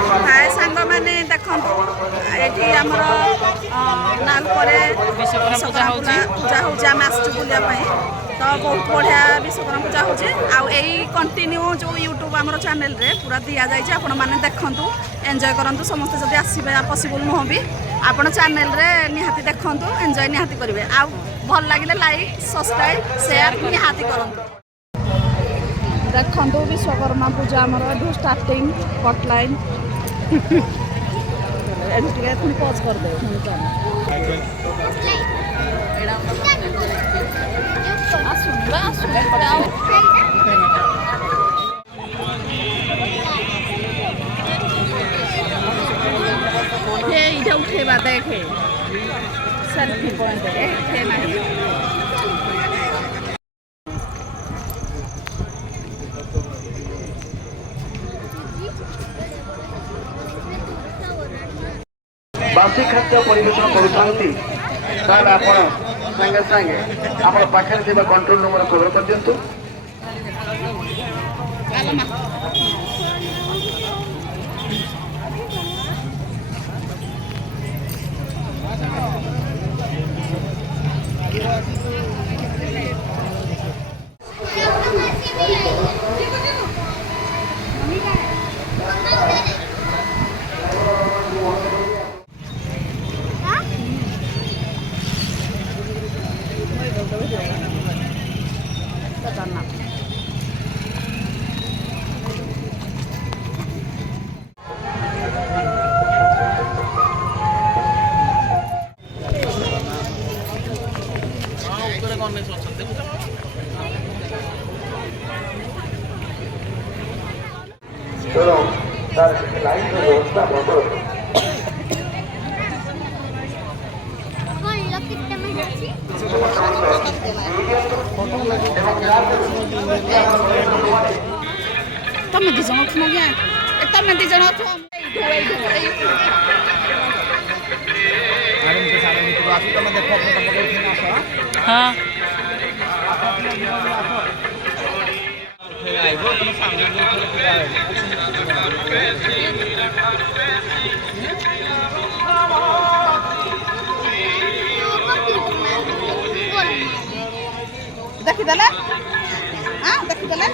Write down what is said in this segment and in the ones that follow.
हाय सांग मैंने देखो ये आमर नालकोरे विश्वकर्मा पूजा हो आम आसचु बुलापाई तो बहुत बढ़िया विश्वकर्मा पूजा हो कंटिन्यू जो यूट्यूब आम चैनल रे पूरा दि जाए आपण मैंने देखु एंजॉय करूँ समस्ते जब आसबे पॉसिबल नुह भी आपण चैनल रे निहाती देखु एंजॉय निहाती करेंगे आ भल लगे लाइक सब्सक्राइब शेयर निहाती करूँ देखु विश्वकर्मा पूजा आमर स्टार्टिंग कटलाइन पज कर दे उठेबा देखे सेल्फी पॉइंट बासी खाद्य परिवेशन करुँच सागे सागे आप पाखे कंट्रोल नंबर खबर कर दिंतु लाइन व्यवस्था तमें दिजन उठन क्या तमें दिजन हाँ देखीदेले हाँ देखीदेले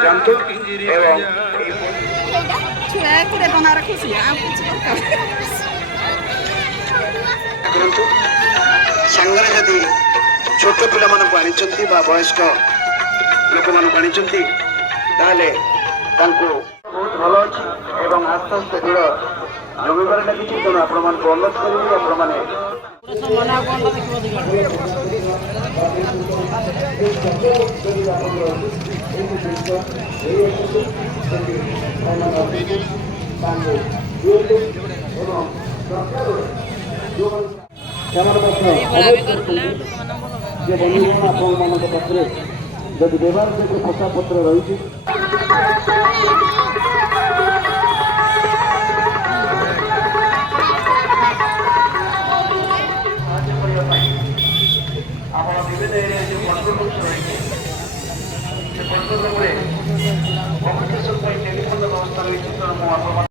जानतु एवं छुआ बना रखुसी सांगरे जदि छोट पिला मानक आनी वयस्क लोक मानक आनी बहुत भल अच्छी एवं आस्ते आस्ते भिड़ जमीबार लगी तेणु आपण मान अनुरोध करेंगे जदि व्यवहार पोषा पत्र रही